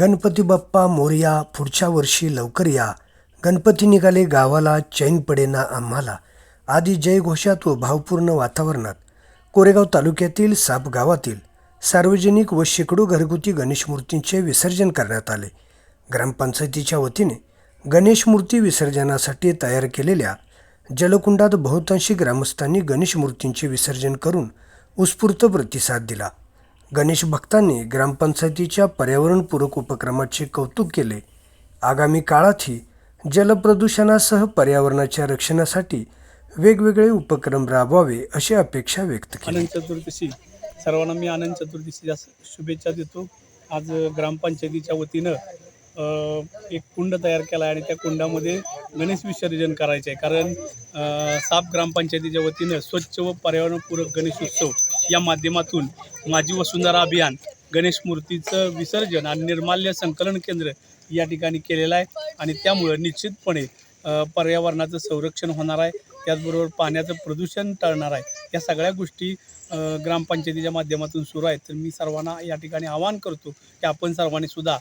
गणपती बाप्पा मोरया पुढच्या वर्षी लवकर या. गणपती निघाले गावाला चैन पडेना आम्हाला. आदी जयघोषात व भावपूर्ण वातावरणात. कोरेगाव तालुक्यातील साप गावातील सार्वजनिक व शेकडो घरगुती गणेश मूर्तींचे विसर्जन करण्यात आले. ग्रामपंचायतीच्या वतीने गणेश मूर्ती विसर्जनासाठी तयार केलेल्या जलकुंडात बहुतांशी ग्रामस्थांनी गणेश मूर्तींचे विसर्जन करून उत्स्फूर्त प्रतिसाद दिला. गणेश भक्तांनी ग्रामपंचायतीच्या पर्यावरणपूरक उपक्रमाचे कौतुक केले. आगामी काळातही जलप्रदूषणासह पर्यावरणाच्या रक्षणासाठी वेगवेगळे उपक्रम राबवावे अशी अपेक्षा व्यक्त केली. अनंत चतुर्दशी. सर्वांना मी आनंद चतुर्दशीच्या शुभेच्छा देतो. आज ग्रामपंचायतीच्या वतीनं एक कुंड तयार केला आहे आणि त्या कुंडामध्ये गणेश विसर्जन करायचे आहे कारण साप ग्रामपंचायतीच्या वतीनं स्वच्छ व पर्यावरणपूरक गणेश उत्सव या माध्यमातून माझी वसुंधरा अभियान गणेश मूर्तीचं विसर्जन आणि निर्माल्य संकलन केंद्र या ठिकाणी केलेलं आहे. आणि त्यामुळं निश्चितपणे पर्यावरणाचं संरक्षण होणार आहे. त्याचबरोबर पाण्याचं प्रदूषण टळणार आहे. या सगळ्या गोष्टी ग्रामपंचायतीच्या माध्यमातून सुरू आहेत. तर मी सर्वांना या ठिकाणी आवाहन करतो की आपण सर्वांनी सुद्धा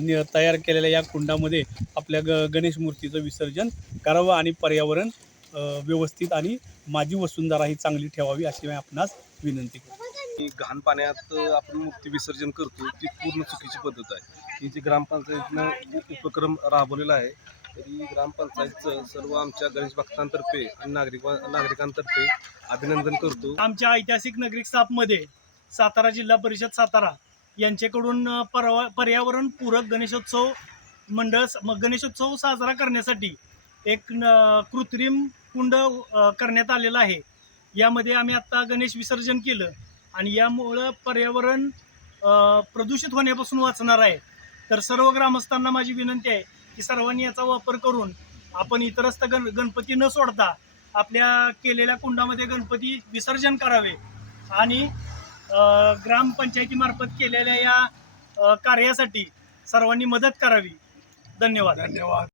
नि तयार केलेल्या या कुंडामध्ये आपल्या ग गणेश मूर्तीचं विसर्जन करावं आणि पर्यावरण व्यवस्थित आणि माझी वसुंधरा ही चांगली ठेवावी अशी मी आपणास विनंती करतो. की घाण पाण्यात आपण मूर्ती विसर्जन करतो ती पूर्ण चुकीची पद्धत आहे. ही जी ग्रामपंचायतीनं उपक्रम राबवलेला आहे तरी ग्रामपंचायतचं सर्व आमच्या गणेश भक्तांतर्फे आणि नागरिक नागरिकांतर्फे अभिनंदन करतो. आमच्या ऐतिहासिक नागरिक स्थापमध्ये सातारा जिल्हा परिषद सातारा यांच्याकडून परवा पर्यावरण पूरक गणेशोत्सव मंडळ गणेशोत्सव साजरा करण्यासाठी एक न- कृत्रिम कुंड करण्यात आलेला आहे. यामध्ये आम्ही आत्ता गणेश विसर्जन केलं आणि यामुळं पर्यावरण प्रदूषित होण्यापासून वाचणार आहे. तर सर्व ग्रामस्थांना माझी विनंती आहे की सर्वांनी याचा वापर करून आपण इतरस्त गण गणपती न सोडता आपल्या केलेल्या कुंडामध्ये गणपती विसर्जन करावे आणि ग्रामपंचायतीमार्फत केलेल्या या कार्यासाठी सर्वांनी मदत करावी. धन्यवाद. धन्यवाद.